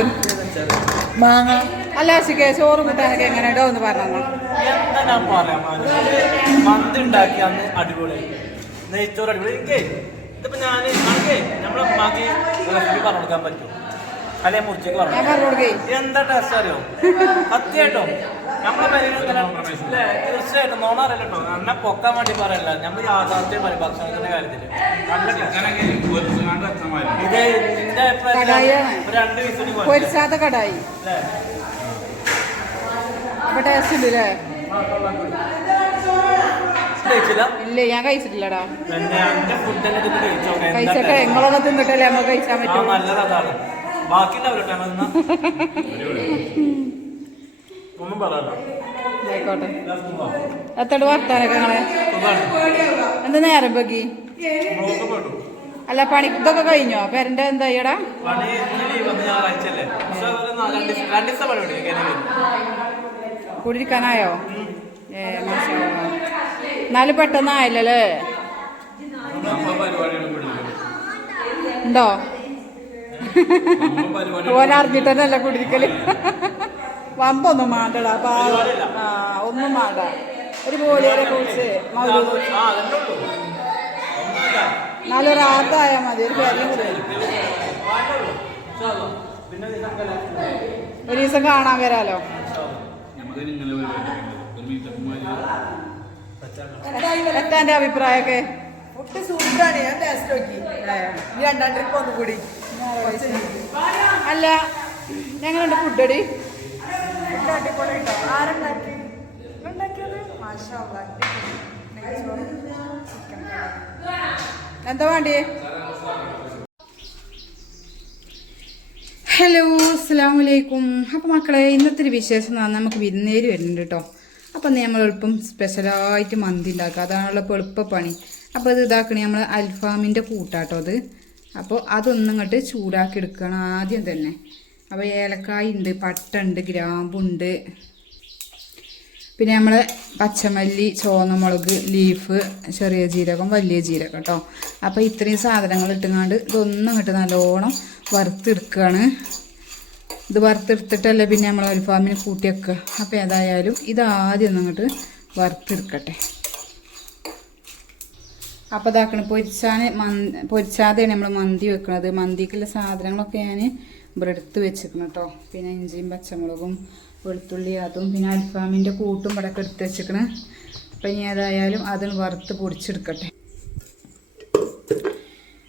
കൂട്ട് മാങ്ങ. അല്ല ശിക്കേ ചോറ് കൂട്ടാനൊക്കെ എങ്ങനെ ഉണ്ടോ എന്ന് പറഞ്ഞു. മന്തി ഉണ്ടാക്കി അന്ന് അടിപൊളി നെയ്ച്ചോറ് അടിപൊളി. എനിക്ക് ഇതിപ്പോ ഞാൻ നമ്മളെ ഉമ്മാക്ക് പറഞ്ഞു കൊടുക്കാൻ പറ്റും അല്ലെ മുറിച്ചേക്ക് പറഞ്ഞു എന്താ ടേസ്റ്റ് അറിയോ? സത്യമായിട്ടും തീർച്ചയായിട്ടും നോണ അറിയില്ല കേട്ടോ എന്നെ പൊക്കാൻ വേണ്ടി പറയല്ല. നമ്മൾ യാഥാർത്ഥ്യം പറയും ഭക്ഷണത്തിന്റെ കാര്യത്തിൽ. ഇത് നിന്റെ രണ്ട് വിസിൽ പൊരിച്ചാത്ത കടായി. അപ്പൊ ടേസ്റ്റ് ഉണ്ട് അല്ലേ ഇല്ല ഞാൻ കഴിച്ചിട്ടില്ലടാ. കഴിച്ചട്ടെ? നിങ്ങളൊക്കെ തിന്നിട്ടല്ലേ നമുക്ക് കഴിച്ചാൻ ആ നല്ലതാണ്. ബാക്കി അതാണ് ബാക്കിയുള്ളവരട്ടെ ഒന്നും പറയണ്ട ആയിക്കോട്ടെ. എത്തോട്ട് വർത്താനൊക്കെ നിങ്ങളെ? എന്താ നേരം ബഗി അല്ല പണി ഇതൊക്കെ കഴിഞ്ഞോ? പേരന്റെ എന്താ ഉണ്ട് കൂടിയിരിക്കാനായോ? ഏ എന്നാലും പെട്ടെന്ന് ആയില്ലല്ലേ? ഉണ്ടോ? ഓൻ അറിഞ്ഞിട്ടല്ല കുടിരിക്കൽ വമ്പൊന്നും മാണ്ടടാ പാവം ആ ഒന്നും മാണ്ട. ഒരു പോലെയെ കുറിച്ച് മൗലൂദ് മതി ഒരു കാര്യം. ഒരു ദിവസം കാണാൻ വരാലോ? എത്താന്റെ അഭിപ്രായമൊക്കെ? ഫുഡ് സൂപ്പറാണ് ഞാൻ ടേസ്റ്റ് നോക്കി. ഈ രണ്ടാം ട്രിപ്പ് ഒന്നും കൂടി. അല്ല ഞങ്ങളുണ്ട് ഫുഡ് ഫുഡ് അടിപൊളി ഉണ്ടോ ആരുണ്ടാക്കി ഉണ്ടാക്കിയത് മാഷാ എന്താ വേണ്ടിയേ ഹലോ അസ്സാം വലൈക്കും അപ്പോൾ മക്കളെ ഇന്നത്തെ ഒരു വിശേഷം എന്ന് നമുക്ക് വിരുന്നേര് വരുന്നുണ്ട് കേട്ടോ അപ്പം നമ്മൾ എളുപ്പം സ്പെഷ്യലായിട്ട് മന്തി ഉണ്ടാക്കുക. അതാണല്ലോ ഇപ്പോൾ പണി. അപ്പോൾ ഇത് ഇതാക്കണേ നമ്മൾ അൽഫാമിന്റെ കൂട്ടാട്ടോ അത്. അപ്പോൾ അതൊന്നും ഇങ്ങോട്ട് ചൂടാക്കി എടുക്കണം ആദ്യം തന്നെ. അപ്പോൾ ഏലക്കായ ഉണ്ട് പട്ട ഉണ്ട് ഗ്രാമ്പുണ്ട്. പിന്നെ നമ്മൾ പച്ചമല്ലി ചുവന്നമുളക് ലീഫ് ചെറിയ ജീരകം വലിയ ജീരകം കേട്ടോ അപ്പോൾ ഇത്രയും സാധനങ്ങൾ ഇട്ടുങ്ങാണ്ട് ഇതൊന്നും ഇങ്ങോട്ട് നല്ലോണം വറുത്തെടുക്കുകയാണ് ഇത് വറുത്തെടുത്തിട്ടല്ലേ പിന്നെ നമ്മൾ അൽഫാമിന് കൂട്ടി വെക്കുക അപ്പോൾ ഏതായാലും ഇത് ആദ്യം ഒന്ന് അങ്ങോട്ട് വറുത്തെടുക്കട്ടെ. അപ്പോൾ ഇതാക്കണം പൊരിച്ചാൻ മന് പൊരിച്ചാതെയാണ് നമ്മൾ മന്തി വെക്കുന്നത് മന്തിക്കുള്ള സാധനങ്ങളൊക്കെ ഞാൻ ഇവിടെ വെച്ചിരിക്കണം കേട്ടോ. പിന്നെ ഇഞ്ചിയും പച്ചമുളകും വെളുത്തുള്ളി അതും പിന്നെ അൽഫാമിന്റെ കൂട്ടും ഇവിടെ ഒക്കെ എടുത്ത് വെച്ചിരിക്കണം. അപ്പം ഇനി ഏതായാലും അതും വറുത്ത് പൊടിച്ചെടുക്കട്ടെ.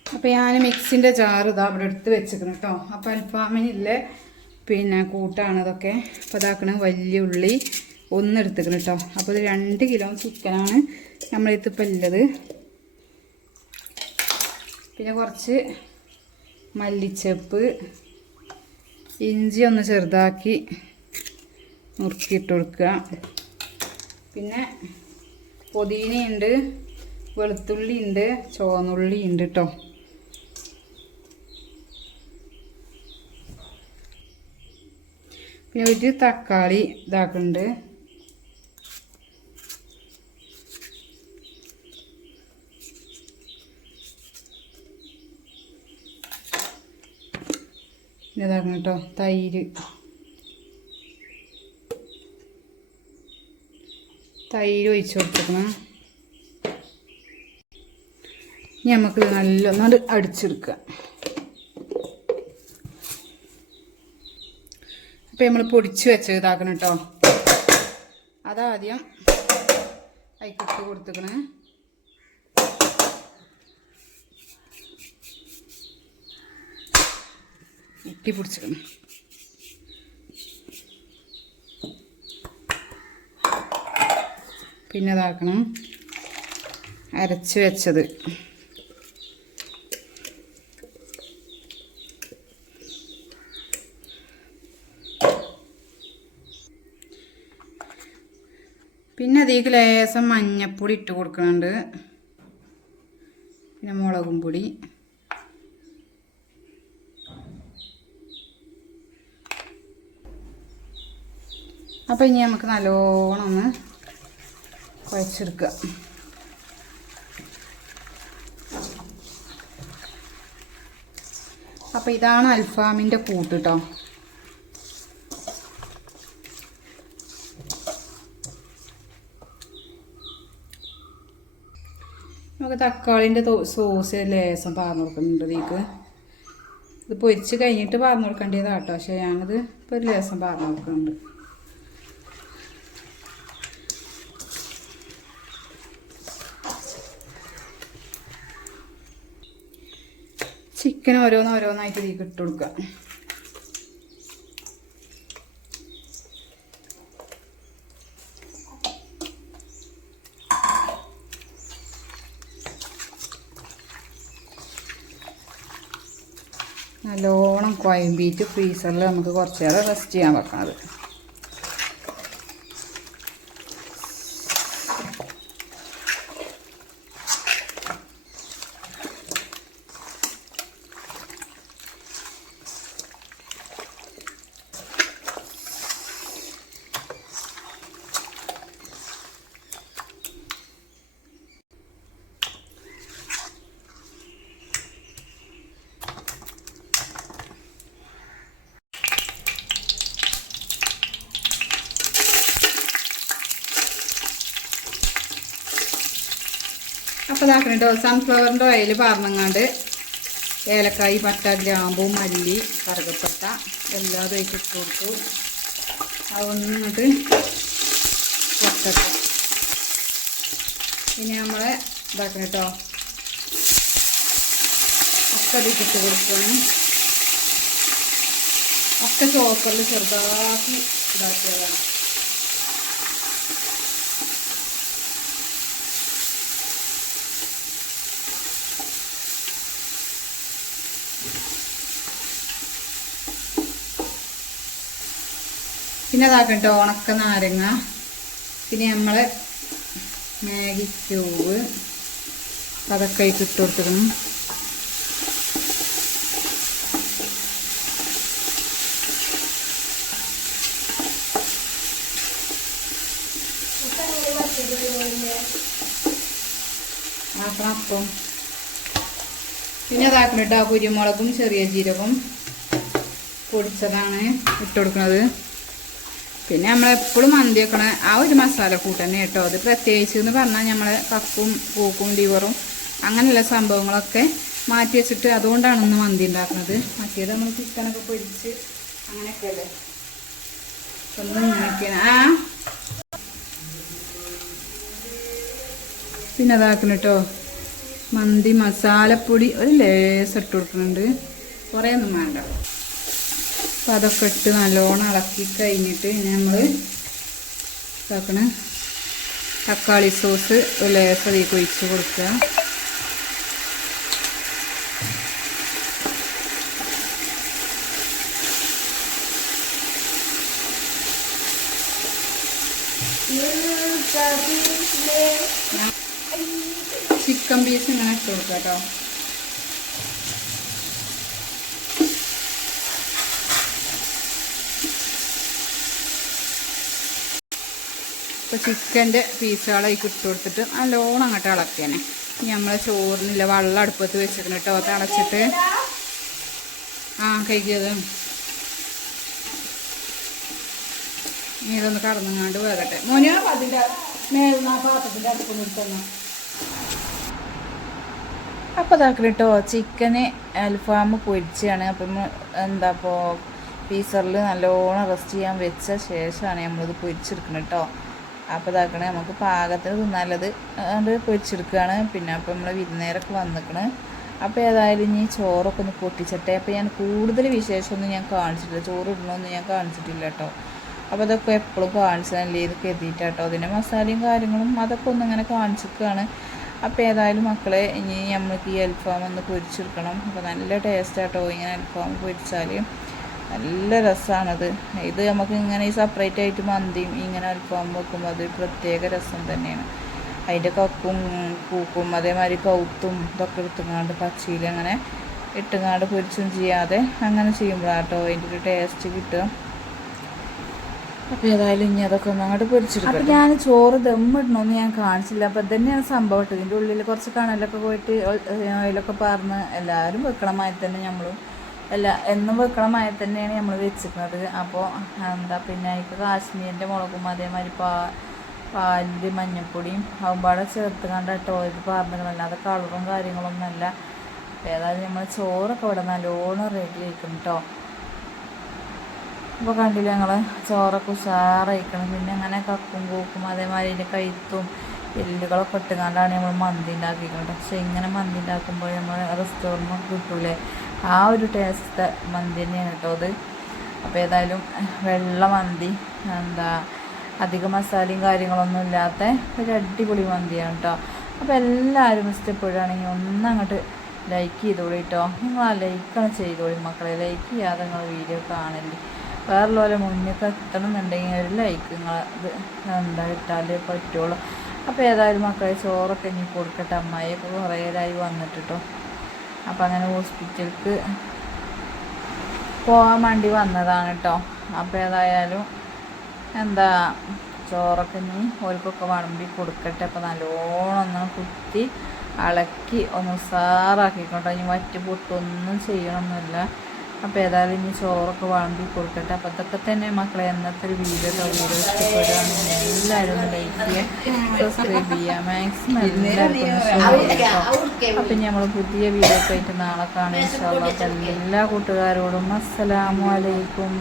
അപ്പോൾ ഞാൻ മിക്സിന്റെ ജാറ് ഇതാ ഇവിടെ എടുത്ത് വെച്ചിരിക്കണം കേട്ടോ. അപ്പോൾ അൽഫാമിനില്ലേ പിന്നെ കൂട്ടാണ് ഇതൊക്കെ അപ്പോൾ ഇതാക്കണ വലിയ ഉള്ളി ഒന്ന് എടുത്തിരിക്കണം കേട്ടോ. അപ്പോൾ ഇത് രണ്ട് കിലോ ചിക്കനാണ് നമ്മളിതിപ്പോൾ ഉള്ളത് പിന്നെ കുറച്ച് മല്ലിച്ചപ്പ് ഇഞ്ചി ഒന്ന് ചെറുതാക്കി നുറുക്കിയിട്ട് കൊടുക്കുക പിന്നെ പുതിനയുണ്ട് വെളുത്തുള്ളി ഉണ്ട് ചുവന്നുള്ളി ഉണ്ട് കേട്ടോ പിന്നെ ഒരു തക്കാളി ഇതാക്കുന്നുണ്ട്. ഇതാക്കണം കേട്ടോ തൈര്. തൈര് ഒഴിച്ച് കൊടുത്തേക്കണം. ഇനി നമുക്ക് നല്ല ഒന്നാണ്ട് അടിച്ചെടുക്കുക. അപ്പം നമ്മൾ പൊടിച്ച് വെച്ച് ഇതാക്കണം കേട്ടോ. അതാദ്യം അതിക്കിട്ട് കൊടുത്തേക്കണേ. ഉട്ടി പിടിച്ചിക്കണം പിന്നെ ഇതാക്കണം. അരച്ച് വെച്ചത്. പിന്നെ അതിലേക്ക് ലേശം മഞ്ഞപ്പൊടി ഇട്ട് കൊടുക്കുന്നുണ്ട് പിന്നെ മുളകും പൊടി. അപ്പം ഇനി നമുക്ക് നല്ലോണം ഒന്ന് കുഴച്ചെടുക്കുക അപ്പം ഇതാണ് അൽഫാമിന്റെ കൂട്ട് കേട്ടോ നമുക്ക് തക്കാളിന്റെ സോസ് ലേസം പാർന്നു കൊടുക്കുന്നുണ്ട് ഇതിക്ക് ഇത് പൊരിച്ച് കഴിഞ്ഞിട്ട് പാർന്നു കൊടുക്കേണ്ടതാണ് കേട്ടോ പക്ഷേ ഞാനിത് ഇപ്പോൾ ഒരു ലേസം പാർന്നു കൊടുക്കുന്നുണ്ട്. ചിക്കൻ ഓരോന്ന് ഓരോന്നായിട്ട് ഇതിൽ ഇട്ട് കൊടുക്കുക. നല്ലോണം കോയമ്പീറ്റ് ഫ്രീസറിൽ നമുക്ക് കുറച്ച് നേരം റെസ്റ്റ് ചെയ്യാൻ വെക്കണത് അപ്പോൾ ഇതാക്കണം കേട്ടോ സൺഫ്ലവറിന്റെ ഓയിൽ പാർന്നങ്ങാണ്ട് ഏലക്കായി പട്ട ഗ്രാമ്പു മല്ലി കറുകപ്പട്ട എല്ലാം തേക്ക് ഇട്ട് കൊടുത്തു. അതൊന്നിട്ട് പൊട്ടട്ടെ ഇനി നമ്മൾ ഇതാക്കണം കേട്ടോ ഒക്കെ ഇതിട്ട് കൊടുക്കുകയാണ്. ഒക്കെ ചോപ്പറിൽ ചെറുതാക്കി ഇതാക്കിയതാണ്. പിന്നെ അതാക്കട്ടെ കേട്ടോ ഉണക്ക നാരങ്ങ. പിന്നെ നമ്മൾ മാഗി ക്യൂബ് അതൊക്കെ ഇട്ട് കൊടുത്തിരുന്നു അപ്പം പിന്നെ അതാക്കണം കേട്ടോ കുരുമുളകും ചെറിയ ജീരകവും പൊടിച്ചതാണ് ഇട്ട് കൊടുക്കുന്നത് പിന്നെ നമ്മളെപ്പോഴും മന്തി വെക്കണ ആ ഒരു മസാല കൂട്ട് തന്നെ കേട്ടോ. അത് പ്രത്യേകിച്ച് എന്ന് പറഞ്ഞാൽ നമ്മൾ കപ്പും പൂക്കും ലിവറും അങ്ങനെയുള്ള സംഭവങ്ങളൊക്കെ മാറ്റി വെച്ചിട്ട് അതുകൊണ്ടാണ് ഇന്ന് മന്തി ഉണ്ടാക്കുന്നത് മറ്റേത് നമ്മൾ ചിക്കനൊക്കെ പൊരിച്ച് അങ്ങനെയൊക്കെയല്ലേ പിന്നെ അതാക്കണം കേട്ടോ. മന്തി മസാലപ്പൊടി ഒരു ലേസ് ഇട്ട് കൊടുക്കുന്നുണ്ട്. കുറേ ഒന്നും വേണ്ട. അപ്പം അതൊക്കെ ഇട്ട് നല്ലോണം ഇളക്കി കഴിഞ്ഞിട്ട് നമ്മൾ ഇതാക്കണ. തക്കാളി സോസ് ഒരു ലേസ് അതിലേക്ക് ഒഴിച്ച് കൊടുക്കുക. ചിക്കൻ പീസ് ഇങ്ങനെ ഇട്ട് കൊടുക്കാം കേട്ടോ. ഇപ്പോൾ ചിക്കന്റെ പീസുകളായി ഇട്ട് കൊടുത്തിട്ട് നല്ലോണം അങ്ങോട്ട് ഇളക്കിയനെ. ഇനി നമ്മൾ ചോറിനില്ല വെള്ളം അടുപ്പത്ത് വെച്ചിരുന്നു കേട്ടോ തിളച്ചിട്ട് ആ കഴിക്കിയത് ഇനി ഇതൊന്ന് കടന്നങ്ങാണ്ട് വേകട്ടെ. മോന് അതിന്റെ മേലുന്ന പാത്രത്തിന്റെ അടുപ്പൊന്നും എടുത്തന്നെ അപ്പോൾ ഇതാക്കണം കേട്ടോ ചിക്കന് അൽഫാം പൊരിച്ചാണ് അപ്പം എന്താ ഇപ്പോൾ പീസറിൽ നല്ലോണം റെസ്റ്റ് ചെയ്യാൻ വെച്ച ശേഷമാണ് നമ്മളിത് പൊരിച്ചെടുക്കുന്നത് കേട്ടോ. അപ്പോൾ ഇതാക്കണേ നമുക്ക് പാകത്തിന് തിന്നാലത് അത് പൊരിച്ചെടുക്കുകയാണ് പിന്നെ അപ്പോൾ നമ്മൾ വിരുന്നേരൊക്കെ വന്നിക്കണ്. അപ്പോൾ ഏതായാലും ഇനി ചോറൊക്കെ ഒന്ന് പൊട്ടിച്ചട്ടെ. അപ്പോൾ ഞാൻ കൂടുതൽ വിശേഷമൊന്നും ഞാൻ കാണിച്ചിട്ടില്ല. ചോറ് ഇടണമൊന്നും ഞാൻ കാണിച്ചിട്ടില്ല കേട്ടോ. അപ്പോൾ അതൊക്കെ എപ്പോഴും കാണിച്ചതല്ലേ ഇത് കരുതിയിട്ട് കേട്ടോ. അതിന്റെ മസാലയും കാര്യങ്ങളും അതൊക്കെ ഒന്ന് ഇങ്ങനെ കാണിച്ചിരിക്കുകയാണ് അപ്പോൾ ഏതായാലും മക്കളെ ഇനി നമ്മൾക്ക് ഈ അൽഫാം ഒന്ന് പൊരിച്ചെടുക്കണം. അപ്പോൾ നല്ല ടേസ്റ്റ് ആട്ടോ ഇങ്ങനെ അൽഫാം പൊരിച്ചാൽ നല്ല രസമാണത് ഇത് നമുക്ക് ഇങ്ങനെ ഈ സെപ്പറേറ്റ് ആയിട്ട് മന്തിയും ഇങ്ങനെ അൽഫാം വെക്കുമ്പോൾ അത് പ്രത്യേക രസം തന്നെയാണ്. അതിന്റെ കക്കും കൂക്കും അതേമാതിരി കൗത്തും ഇതൊക്കെ എടുത്തുങ്ങാണ്ട് പച്ചയിൽ അങ്ങനെ ഇട്ടുങ്ങാണ്ട് പൊരിച്ചും ചെയ്യാതെ അങ്ങനെ ചെയ്യുമ്പോഴാട്ടോ അതിന്റെ ഒരു ടേസ്റ്റ് കിട്ടും അപ്പോൾ ഏതായാലും ഇനി അതൊക്കെ ഒന്ന് അങ്ങോട്ട് പൊരിച്ചെടുക്കും അപ്പോൾ ഞാൻ ചോറ് ദമ്മിടണമെന്ന് ഞാൻ കാണിച്ചില്ല. അപ്പോൾ തന്നെയാണ് സംഭവം കേട്ടോ ഇതിന്റെ ഉള്ളിൽ കുറച്ച് കണലൊക്കെ പോയിട്ട് ഓയിലൊക്കെ പറഞ്ഞ് എല്ലാവരും വെക്കണമായി തന്നെ നമ്മളും അല്ല എന്നും വെക്കണമായി തന്നെയാണ് നമ്മൾ വെച്ചിരിക്കുന്നത്. അപ്പോൾ എന്താ പിന്നെ അതിക്ക് കാശ്മീരിന്റെ മുളകും അതേമാതിരി പാ പാലിൽ മഞ്ഞപ്പൊടിയും അവമ്പാടെ ചേർത്ത് കണ്ട കേട്ടോ ഇത് പറഞ്ഞതല്ല അത് കളറും കാര്യങ്ങളൊന്നുമല്ല അല്ല. ഏതായാലും നമ്മൾ ചോറൊക്കെ ഇവിടെ നല്ലോണം റെഡി ആയിരിക്കും കേട്ടോ ഇപ്പോൾ കണ്ടില്ല ഞങ്ങൾ ചോറൊക്കെ ഉഷാറായിക്കണം. പിന്നെ അങ്ങനെ കക്കും കൂക്കും അതേമാതിരി അതിന്റെ കഴുത്തും എല്ലുകളൊക്കെ ഇട്ടുകൊണ്ടാണ് നമ്മൾ മന്തി ഉണ്ടാക്കിക്കുന്നത് പക്ഷേ ഇങ്ങനെ മന്തി ഉണ്ടാക്കുമ്പോൾ നമ്മൾ റെസ്റ്റോറന്റ് കിട്ടൂലേ? ആ ഒരു ടേസ്റ്റ് മന്തി തന്നെയാണ് കേട്ടോ അത്. അപ്പോൾ ഏതായാലും വെള്ള മന്തി എന്താ അധിക മസാലയും കാര്യങ്ങളൊന്നും ഇല്ലാത്ത ഒരു അടിപൊളി മന്തിയാണ് കേട്ടോ അപ്പോൾ എല്ലാവരും ഇഷ്ടപ്പെടുകയാണെങ്കിൽ ഒന്ന് അങ്ങോട്ട് ലൈക്ക് ചെയ്തോളി കേട്ടോ നിങ്ങൾ ആ ലൈക്കാണ് ചെയ്തോളി മക്കളെ. ലൈക്ക് ചെയ്യാതെ നിങ്ങൾ വീഡിയോ കാണല്ലേ വേറെ മുന്നേക്ക് എത്തണം എന്നുണ്ടെങ്കിൽ ഒരു ലൈക്ക് നിങ്ങൾ ഇത് എന്താ ഇട്ടാലേ പറ്റുള്ളൂ. അപ്പോൾ ഏതായാലും മക്കളെ ചോറൊക്കെ ഇനി കൊടുക്കട്ടെ. അമ്മായിയൊക്കെ കുറേ നേരമായി വന്നിട്ട് കേട്ടോ അപ്പം അങ്ങനെ ഹോസ്പിറ്റലിക്ക് പോകാൻ വേണ്ടി വന്നതാണ് കേട്ടോ അപ്പോൾ ഏതായാലും എന്താ ചോറൊക്കെ ഇനി ഓൽക്കൊക്കെ വളമ്പി കൊടുക്കട്ടെ. അപ്പോൾ നല്ലോണം ഒന്ന് കുത്തി അളക്കി ഒന്ന് ഉസാറാക്കിക്കോട്ടെ. ഇനി വറ്റ് പൊട്ടൊന്നും ചെയ്യണമൊന്നുമില്ല അപ്പോൾ ഏതായാലും ഇനി ചോറൊക്കെ വാങ്ങി കൊടുക്കട്ടെ. അപ്പോൾ അതൊക്കെ തന്നെ മക്കളെ എന്നത്തെ ഒരു വീഡിയോ വീഡിയോ ഇഷ്ടപ്പെടുകയാണെങ്കിൽ എല്ലാവരും ലൈക്ക് ചെയ്യുക സബ്സ്ക്രൈബ് ചെയ്യുക മാക്സിമം എല്ലാവർക്കും അപ്പം നമ്മൾ പുതിയ വീഡിയോ ഒക്കെ ആയിട്ട് നാളെ കാണാം. ഇഷ്ടമുള്ള എല്ലാ കൂട്ടുകാരോടും അസ്സലാമു അലൈക്കും.